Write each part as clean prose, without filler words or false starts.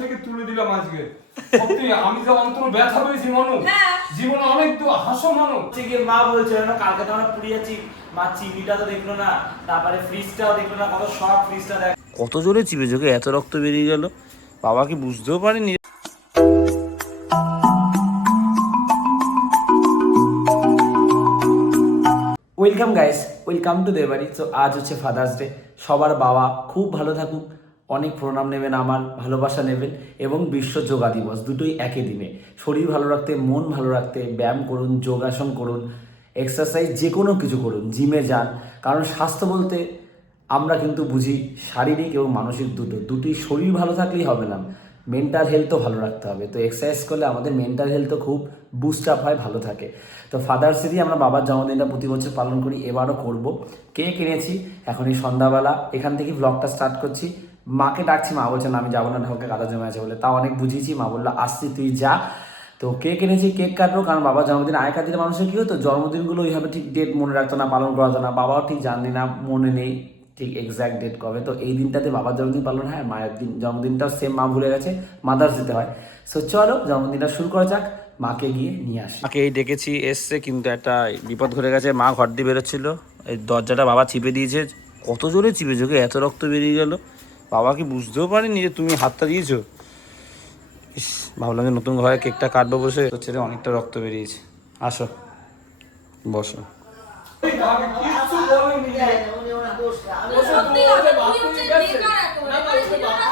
থেকে তুলে দিলাম আজকে। সত্যি আমি যে অন্তর ব্যথা পেয়েছি মনু, জীবনে অনেক তো হাসো মনু। ঠিক মা বলছে না কালকে তো আমরা পুড়ে যাচ্ছি, মা চিনিটা তো দেখলো না, তারপরে ফ্রিজটাও দেখলো না, কত শখ ফ্রিজটা দেখ কত জোরে চিপে চোখে এত রক্ত বেরিয়ে গেল, বাবা কি বুঝতেও পারেনি। Welcome guys, welcome to their বাড়ি। তো আজ হচ্ছে ফাদার্স ডে। সবার বাবা খুব ভালো থাকুক, অনেক প্রণাম নেবেন, আমার ভালোবাসা নেবেন, এবং বিশ্ব যোগা দিবস দুটোই একই দিনে। শরীর ভালো রাখতে, মন ভালো রাখতে ব্যায়াম করুন, যোগাসন করুন, এক্সারসাইজ যে কোনো কিছু করুন, জিমে যান। কারণ স্বাস্থ্য বলতে আমরা কিন্তু বুঝি শারীরিক এবং মানসিক দুটি শরীর ভালো থাকলেই হবে না, মেন্টাল হেলথও ভালো রাখতে হবে। তো এক্সারসাইজ করলে আমাদের মেন্টাল হেলথও খুব বুস্ট আপ হয়, ভালো থাকে। তো ফাদার্স ডে আমরা বাবার জন্মদিনটা প্রতি বছর পালন করি, এবারও করব। কেক এনেছি, এখন এই সন্ধ্যাবেলা এখান থেকে ব্লগটা স্টার্ট করছি। মাকে ডাকছি, মা বলছে না আমি যাবো না, ঢোকে কাদা জমে আছে বলে। তাও অনেক বুঝিয়েছি, মা বললো আসছি তুই যা। তো কেক এনেছি, কেক কাটবো। কারণ বাবার জন্মদিন আগেকার দিনে মানুষের কী হতো, জন্মদিনগুলো ওইভাবে ঠিক ডেট মনে রাখতো না, পালন করা হতো না। বাবাও ঠিক জানি না, মনে নেই ঠিক এক্স্যাক্ট ডেট কবে। তো এই দিনটাতে বাবার জন্মদিন পালন হয়, মায়ের দিন জন্মদিনটাও সেম, মা ভুলে গেছে, মাদার্স দিতে হয়। সো চলো জন্মদিনটা শুরু করা যাক, মাকে গিয়ে নিয়ে আসি। মাকে এই ডেকেছি, এসছে, কিন্তু একটা বিপদ ঘটে গেছে। মা ঘর দিয়ে বেরোচ্ছিল, এই দরজাটা বাবা চিপে দিয়েছে, কত জোরে চিপে চোখে এত রক্ত বেরিয়ে গেল, বাবা কি বুঝতেও পারেনি যে তুমি হাতটা দিয়েছো। ইস, ভাবলাম যে নতুন ঘরে কেকটা কাটবো বসে, তো ছেলে অনেকটা রক্ত বেরিয়েছে। আসো বসো। কিচ্ছু বলিনি। সত্যি কথা তুই হচ্ছে বেকার এখন এবারে ভিডিওটা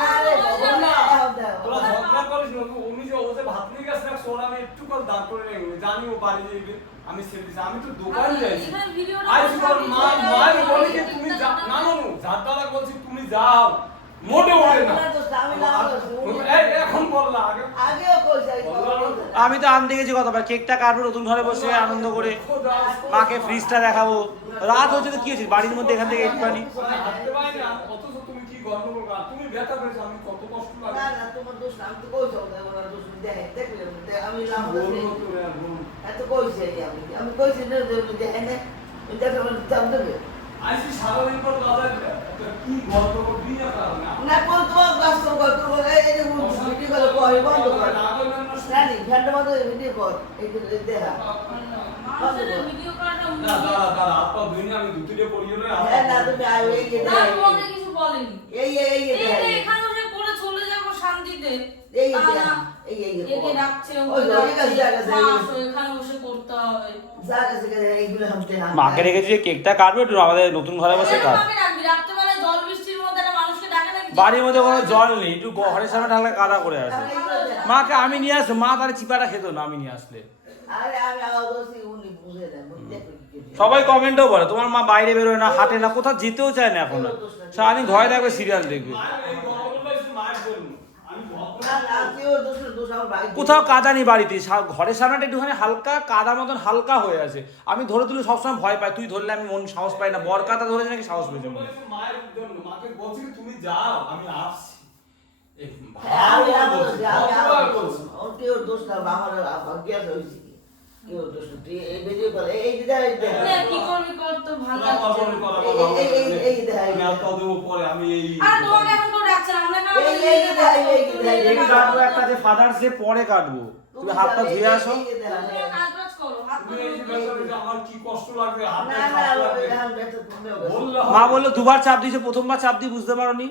তোরা ঝগড়া করিস না, উনি যে ওতে ভাত নিয়ে গেছে না, সোনা আমি একটু করে দাঁড় করে নেই, জানি ও বাড়ি যাবে, আমি ছেড়ে দিছি। আমি তো দোকান যাইছি, এখানে ভিডিওটা আজ তোর মা মায়ের বলে যে তুমি যা না, না যার দাদা বলছি তুমি যাও, মোটে ওঠে না। এই এখন বললা, আগেও কইছাই। আমি তো আনতে গেছি কতবার, কেকটা কাটবো নতুন ঘরে বসে আনন্দ করে, মাকে ফ্রিজটা দেখাবো। রাত হচ্ছে তো কি হয়েছে, বাড়ির মধ্যে এখান থেকে একটুখানি হাঁটতে পারি না, অথচ তুমি কি গর্ব করো, তুমি ব্যথা পেয়েছো, আমি কত কষ্ট লাগে। না না তোমার দোষ না, আমি তো কইছো আমার দোষ দেখে দেখলে আমি নাম বলবো তো রে, বলবো। এত কইছি আমি কইছি না দেখে না দেখে আমার দাম দেবে আজকে সারাদিন পর দাদা কি গল্প করবি না কারণে না কোন তোমার বাস্তব গল্প করে এই যে ভিডিও কল কই বন্ধ কর রানি ঘন্টা মতো ভিডিও কর এই যে দেখা মানুষের ভিডিও করাটা না দাদা আপা দুই না, আমি দুটিতে পড়ি গেলে হ্যাঁ না তুমি আই এই যে না তোমাকে কিছু বলেনি এই এখানে বসে পড়ে চলে যাব শান্তিতে এই একে ডাকছে ওই জায়গা এখানে বসে করতে হবে এইগুলো হামতে না মাকে রেখেছি যে কেকটা কাটবে, একটু আমাদের নতুন ঘরে বসে কাট। মাকে ডাকবি রাত্রেবেলায় জল বৃষ্টির মধ্যে একটা মানুষকে ডাকে নাকি? বাড়ির মধ্যে কোনো জল নেই, একটু ঘরের সামনে ঢাকলে কাদা করে আছে। মাকে আমি নিয়ে আসবো, মা তাহলে চিপাটা খেতো না আমি নিয়ে আসলে। আরে আমি আওয়াজ করছি উনি বুঝে না সবাই কমেন্টও বলে তোমার মা বাইরে বেরোয় না, হাঁটে না, কোথাও যেতেও চায় না এখন। সারাদিন ঘরে থাকবে, সিরিয়াল দেখবে, এই গল্পটা এসে মায়ের জন্য আমি না না কেউ দোষ আমার ভাই কোথাও কাদা নেই বাড়িতে। ঘরের সামনেটা একটুখানি হালকা কাদা মতন হালকা হয়ে আছে, আমি ধরে তুলে সবসময় ভয় পাই, তুই ধরলে আমি মন সাহস পাই না। বর কাদা ধরেছে নাকি সাহস পেয়েছে মনে। মায়ের জন্য মাকে বলছি কি তুমি যাও, আমি আসছি। এই আমি ভালো বলছি, কতবার বলছি। কেউ দোষ না আমার ভাগ্য হয়েছে কেউ দোষ তুই এই ভিডিও করে এই যে কি করবি কর, তো ভালো না, লাগছে কতবার করা এই- ভালো এই- এই- লাগছে। এই দেখা- আমি আর কত দেবো পরে, আমি এই আর তোমাকে এখন তো ডাকছে না, আমরা কেন এই- এই- এই- এই- কেক কাটবো একটা, যে ফাদার্স ডে পরে কাটবো, তুমি হাতটা ধুয়ে আসো। তুমি কাজ বাজ করো, হাত পা তুমি এই যে ধুয়ে ব্যাপারে যে আমার কি কষ্ট লাগবে, হাতে না না চাপ লাগবে। আমি বেটা তুমি বললে মা হবে। বললো দুবার চাপ দিয়েছে, প্রথমবার চাপ দিয়ে বুঝতে পারোনি।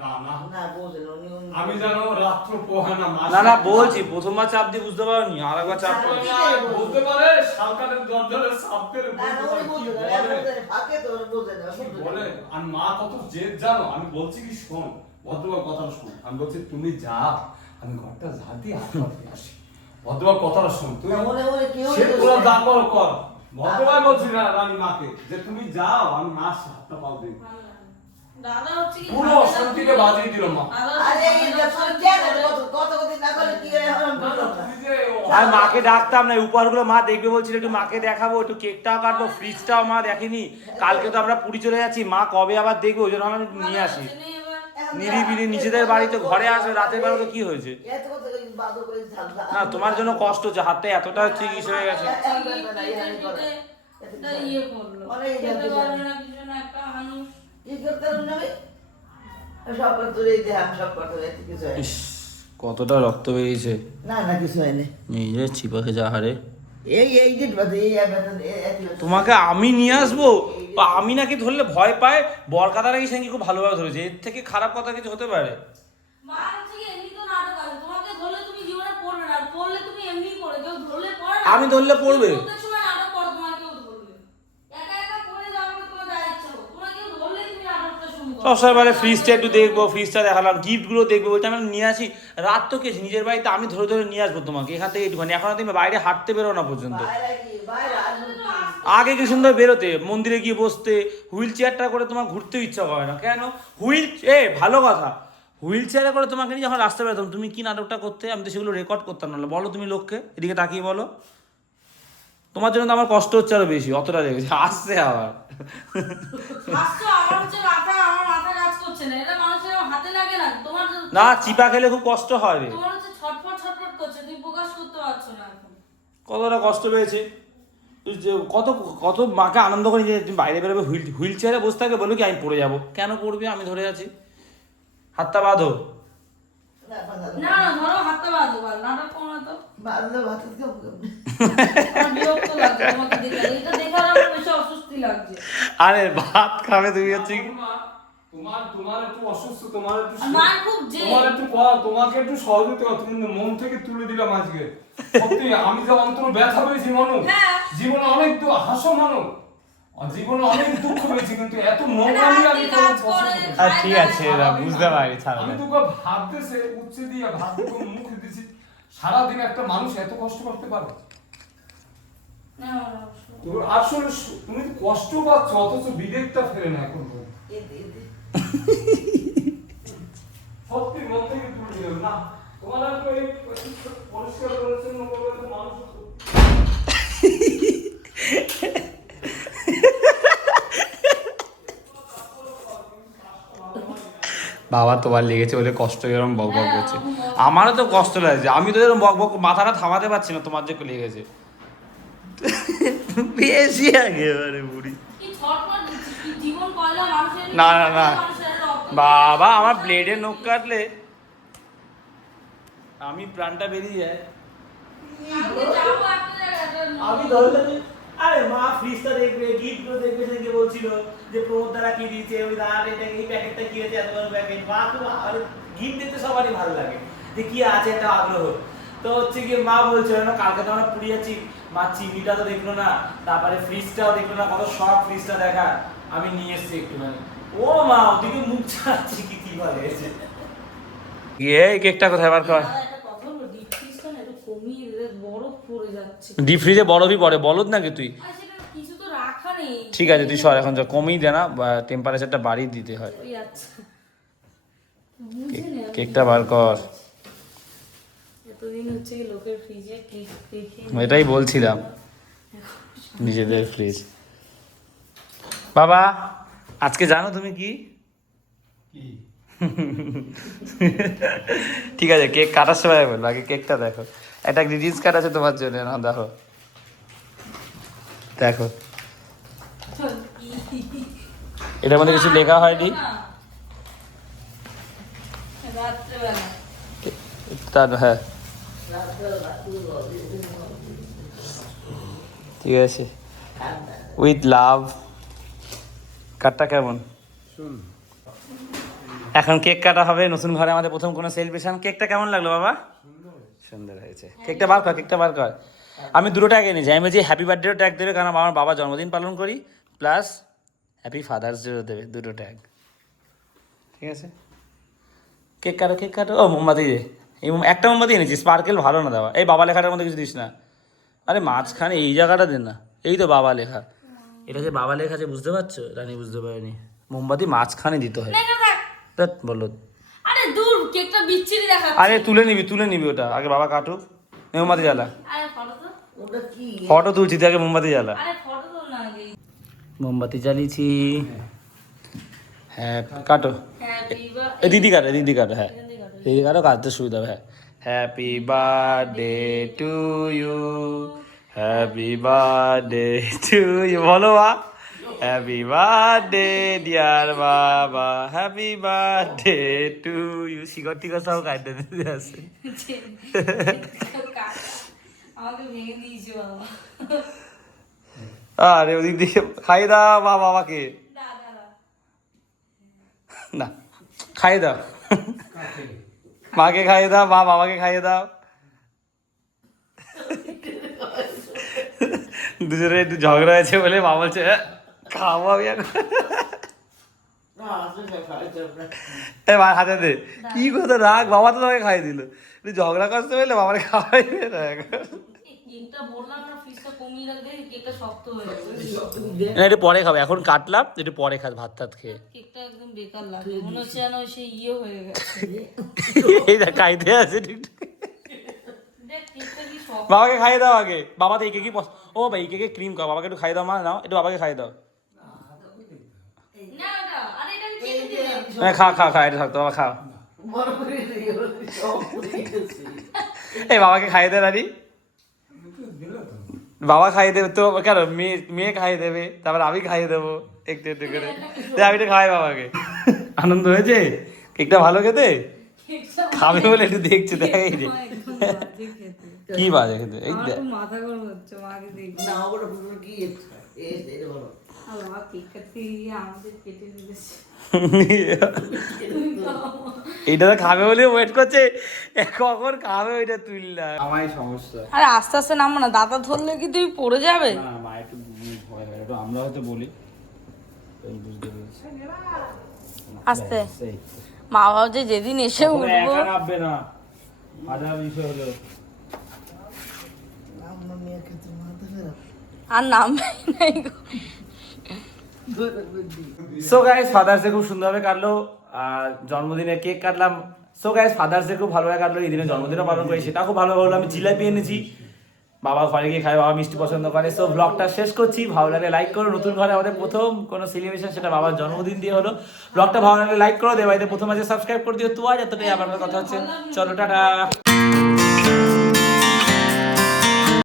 না না না বুঝেন উনি আমি জানো রাত্র পোহানা মাস না না বলছি, প্রথমবার চাপ দিয়ে বুঝতে পারোনি, আর একবার চাপ করে। বলতে পারে সরকারের দরজারে সাপের না না উনি বুঝে না বুঝে ফাঁকে তো উনি বুঝে না কি বলে আর মা কত জেদ জানো। আমি বলছি কি শোন, ভদ্রবার কথা শোন, আমি বলছি তুমি যা, আমি ঘরটা ঝাড় দিয়ে হাত ধুয়ে আসি। ভদ্রবার কথাটা শোন, তুই মনে মনে কেউ সে তোরা যা কর কর। ভদ্রবার বলছি না রানী মাকে যে তুমি যাও, আমি আসি, হাতটা পাও দিই। দাদা হচ্ছে কি পুরো অশান্তিকে বাজিয়ে দিল মা। আরে এই দেখুন কেন কত দিন না করে কি হয় এখন না, না, তুমি যে আর মাকে ডাকতাম না, এই উপহারগুলো মা দেখবে বলছিল, একটু মাকে দেখাবো, একটু কেকটাও কাটবো, ফ্রিজটাও মা দেখেনি। কালকে তো আমরা পুরী চলে যাচ্ছি, মা কবে আবার দেখবে, ওই জন্য আমি নিয়ে আসি। নিরিবিলি নিজেদের বাড়িতে ঘরে আসবে, রাতের বেলা তো কি হয়েছে। এত কথা বাদ করে ঝালদা না তোমার জন্য কষ্ট হচ্ছে, হাতটা এতটা চিকিৎসা হয়ে গেছে। ইয়ে করলো খেতে পারবে না কিছু না, একটা মানুষ কি করতে আমি সব করে তুলে দেয় আমি সব করতে কিছু হয় ইস, কতটা রক্ত বেরিয়েছে না না কিছু হয়নি এই যে চিপাকে যা হারে এই যে তোমাকে আমি নিয়ে আসবো বা আমি নাকি ধরলে ভয় পায় বরকাতা নাকি সে খুব ভালোভাবে ধরেছে এর থেকে খারাপ কথা কিছু হতে পারে মা হচ্ছে কি এমনি তো নাটক আছে তোমাকে ধরলে তুমি জীবনে পড়বে না পড়লে তুমি এমনি পড়ে কেউ ধরলে পড়ে না আমি ধরলে পড়বে প্রত্যেক সময় নাটক করো তোমার কেউ ধরলে একা একা পড়ে যাও বলে তোমার যা ইচ্ছা হোক তোমার কেউ ধরলে তুমি নাটকটা শুরু করো সবসময় ফ্রিজটা একটু দেখবো ফ্রিজটা দেখালাম গিফটগুলো দেখবো বলতে আমি নিয়ে আসি রাত তো কেছি নিজের বাড়িতে আমি ধরে ধরে নিয়ে আসবো তোমাকে এখান থেকে একটুখানি এখন তুমি বাইরে হাঁটতে বেরো না পর্যন্ত আগে কি সুন্দর বেরোতে মন্দিরে গিয়ে বসতে হুইল চেয়ারটা করে তোমার ঘুরতেও ইচ্ছা করে না কেন ভালো কথা হুইল চেয়ারে করে তোমাকে নিয়ে যখন রাস্তা বেরোতাম তুমি কি নাটকটা করতে আমি তো সেগুলো রেকর্ড করতাম না বলো তুমি লোককে এদিকে তাকিয়ে বলো তোমার জন্য তো আমার কষ্ট হচ্ছে আরো বেশি অতটা লেগেছে আসছে আবার হাসছো আমার হচ্ছে আমার মাথা কাজ করছে না এটা মানুষের হাতে লাগে না তোমার না চিপা খেলে খুব কষ্ট হয় রে তোমার হচ্ছে ছটফট ছটফট করছে তুমি প্রকাশ করতে পারছো না এখন কতটা কষ্ট পেয়েছে তুই যে কত কত মাকে আনন্দ করি যে তুমি বাইরে বেরোবে হুইল চেয়ারে বসে থাকে বলো কি আমি পড়ে যাবো কেন পড়বে আমি ধরে আছি হাতটা বাঁধো না না ধরো হাতটা বাঁধো নাটক করো না তো বাদলো ভাত আমার বিরক্ত লাগছে তোমাকে দেখে এটা দেখে আমার বেশি অস্বস্তি লাগছে আরে ভাত খাবে তুমি হচ্ছে কি তোমার একটু অসুস্থ তোমার একটু আর মার খুব জেদ। তোমাকে একটু সহযোগিতা কর, তুমি মন থেকে তুলে দিলাম আজকে সত্যি আমি যে অন্তর ব্যথা পেয়েছি মানুষ হ্যাঁ। জীবনে অনেক হাসো মানুষ জীবনে অনেক দুঃখ পেয়েছি কিন্তু এত একটা নোংরামি হাত আমি দিয়ে কোনো কাজ করে, পছন্দ করি না। আর ঠিক আছে এরা বুঝতে পারি ছাড়ো আমি তোকে ভাত দেশে উচ্ছে দিয়ে ভাত দিয়ে মুখ দিয়েছি সারাদিন একটা মানুষ এত কষ্ট করতে পারে না, না, না, তোর আসলে তুমি কষ্ট পাচ্ছ অথচ বিবেকটা ফেরে না এখন সত্যি মন থেকে তুলে দিলাম না তোমার আর তো এই পরিষ্কার পরিচ্ছন্ন করবে তো মানুষ বাবা তোমার লেগেছে বলে কষ্ট এরকম বক বক করছে আমারও তো কষ্ট লাগছে আমি তো এরকম বক বক মাথাটা থামাতে পারছি না তোমার যে লেগেছে বেশি একেবারে বুড়ি কি ছটফট দিচ্ছিস, কি জীবন কয়লা মানুষের না, না, না। মানুষের রক্ত বাবা আমার ব্লেডে নখ কাটলে আমি প্রাণটা বেরিয়ে যায় আজকে যাবো একটা জায়গায়, আমি ধরলে আরে মা ফ্রিজটা দেখবে গিফটগুলো দেখবে সেদিকে বলছিল যে প্রমোদ দ্বারা কি দিয়েছে ওই দাঁড়ান এটা এই প্যাকেটটা কি হয়েছে এত বড় প্যাকেট মা তো আরে গিফট দেখতে সবারই ভালো লাগে যে কি আছে একটা আগ্রহ তো হচ্ছে কি মা বলছে না কালকে তো আমরা পুরী যাচ্ছি মা চিনিটা তো দেখলো না তারপরে ফ্রিজটাও দেখলো না কত শখ ফ্রিজটা দেখা আমি নিয়ে এসেছি একটুখানি ও মা ওদিকে মুখ ছাড়াচ্ছি কি ভালো হয়েছে এই কেকটা কোথায় বার কর দাদা, একটা কথা বলবো, ডিপ ফ্রিজটা না একটু কমিয়ে দিলে বরফ পড়ে যাচ্ছে। ডিপ ফ্রিজে বরফই পড়ে বলদ নাকি তুই আর সেটা কিছু তো রাখা নেই। ঠিক আছে তুই সর এখন যা কমিয়ে দে না টেম্পারেচারটা বাড়িয়ে দিতে হয় ওই আচ্ছা। বুঝে নে, আমি কেকটা বার কর এতদিন হচ্ছে কি লোকের ফ্রিজে কেক দেখে এটাই বলছিলাম নিজেদের ফ্রিজ বাবা আজকে জানো তুমি কি কি ঠিক আছে কেক কাটার সময় বলবো আগে কেকটা দেখো একটা গ্রিটিংস কার্ড আছে তোমার জন্য না দেখো দেখো এটার মধ্যে কিছু লেখা হয়নি রাত্রেবেলা তার হ্যাঁ ঠিক আছে উইথ লাভ কার্ডটা কেমন এখন কেক কাটা হবে নতুন ঘরে আমাদের প্রথম কোনো সেলিব্রেশন কেকটা কেমন লাগলো বাবা সুন্দর হয়েছে কেকটা বার কর কেকটা বার কর আমি দুটো ট্যাগ এনেছি আমি বলছি হ্যাপি বার্থডেও ট্যাগ দেবে কারণ আমার বাবা জন্মদিন পালন করি প্লাস হ্যাপি ফাদার্স ডেও দেবে দুটো ট্যাগ ঠিক আছে কেক কাটো ও মোমবাতি দে এই একটা মোমবাতি এনেছি স্পার্কেল ভালো না দেওয়া এই বাবা লেখাটার মধ্যে কিছু দিস না আরে মাঝখানে এই জায়গাটা দে না এই তো বাবা লেখা এটা যে বাবা লেখা আছে বুঝতে পারছো রানি বুঝতে পারিনি মোমবাতি মাঝখানে দিতে হয় ধ্যাৎ বলো আরে দূর কেকটা বিচ্ছিরি দেখাচ্ছে আরে তুলে নিবি ওটা আগে বাবা কাটুক মোমবাতি জ্বালা আরে ফটো তো ওটা কি ফটো তুলছি তুই আগে মোমবাতি জ্বালা আরে ফটো তো না আগে মোমবাতি জ্বালিয়েছি হ্যাঁ কাটো হ্যাপি এ দিদি কাটো হ্যাঁ দিদি কাটো কাটতে সুবিধা হবে হ্যাঁ happy birthday to you happy birthday to you বলো বা হ্যাপি বার্থডে ডিয়ার বাবা, হ্যাপি বার্থডে টু ইউ। শিকড় টিকর সব কাটতে দিতে আছে। আমাকে ভেঙে দিয়েছে বাবা। আরে ওদিক দিয়ে খাইয়ে দাও মা বাবাকে। না খাইয়ে দাও, মাকে খাইয়ে দাও, মা বাবাকে খাইয়ে দাও। দুজনে একটু ঝগড়া হয়েছে বলে মা বলছে খাবো আমি এখন। মা হাতে দে, কি কথা রাখ, বাবা তো তোমাকে খাইয়ে দিল, তুই ঝগড়া করতে বললে বাবার খাওয়াইবে না এখন। কেকটা বললাম না ফ্রিজটা কমিয়ে রাখবে, কেকটা শক্ত হয়ে যাবে। একটু পরে খাবো, এখন কাটলাম, একটু পরে খাস ভাত টাত খেয়ে। কেকটা একদম বেকার লাগে, মনে হচ্ছে যেন সে হয়ে গেছে। এই দেখ খাইতে আছে ঠিক। দেখ কেকটা কি শক্ত। বাবাকে খাইয়ে দাও আগে, বাবা তো এই কেকই ও ভাই এই কেকে ক্রিম খাও, বাবাকে একটু খাইয়ে দাও, মা নাও একটু বাবাকে খাইয়ে দাও। না ওটা, আরে এটা আমি কেটে দিলাম। খা খা খা, এটা থাকতো বাবা খাও। বড় করে দিয়ে সব পুড়ে গেছে। এই বাবাকে খাইয়ে দে রানি, বাবা খাইয়ে দেবে তো কেন, মেয়ে খাইয়ে দেবে, তারপর আমি খাইয়ে দেবো একটু একটু করে। আমি একটু খাই বাবাকে। আনন্দ হয়েছে কেকটা ভালো খেতে, খাবে বলে একটু দেখছে, দেখ এই যে কি বাজে খেতে, এই দেখ মাথা গরম হচ্ছে মাকে দেখি। না ওটা পুরো কি এটা বলো। বাবা কেক কাটতে গিয়ে আমাদের কেটে দিয়েছে। এইটা তো খাবে বলে ওয়েট করছে, কখন খাবে ওইটা তুললাম। আমারই সমস্যা। আরে আস্তে আস্তে নামো না, দাদা ধরলে কি তুমি পড়ে যাবে? না মা একটু ভয় হয়, একটু আমরা হয়তো বলি বুঝতে পেরেছি। আস্তে মা ভাবছে যেদিন এসে উঠবো। একা নামবে না, হাজার বিষয় হলো। আমার মেয়ের ক্ষেত্রে মাথা খারাপ। আর নামবে নাই গো। সো গাইস ফাদার্স ডে খুব সুন্দরভাবে কাটলো, আর জন্মদিনে কেক কাটলাম। সো গাইস ফাদার্স ডে খুব ভালোভাবে কাটলো, এই দিনে জন্মদিনও পালন করি, সেটা খুব ভালো হলো। আমি জিলাপি এনেছি, বাবা ঘরে গিয়ে খায়, বাবা মিষ্টি পছন্দ করে। সো ব্লগটা শেষ করছি, ভালো লাগলে লাইক করো। নতুন ঘরে আমাদের প্রথম কোনো সেলিব্রেশন, সেটা বাবার জন্মদিন দিয়ে হলো। ব্লগটা ভালো লাগলে লাইক করো, দেবাইতে প্রথম আছে সাবস্ক্রাইব করে দিও। তো আজ এতটাই, আবার কথা হচ্ছে, চলো টাটা।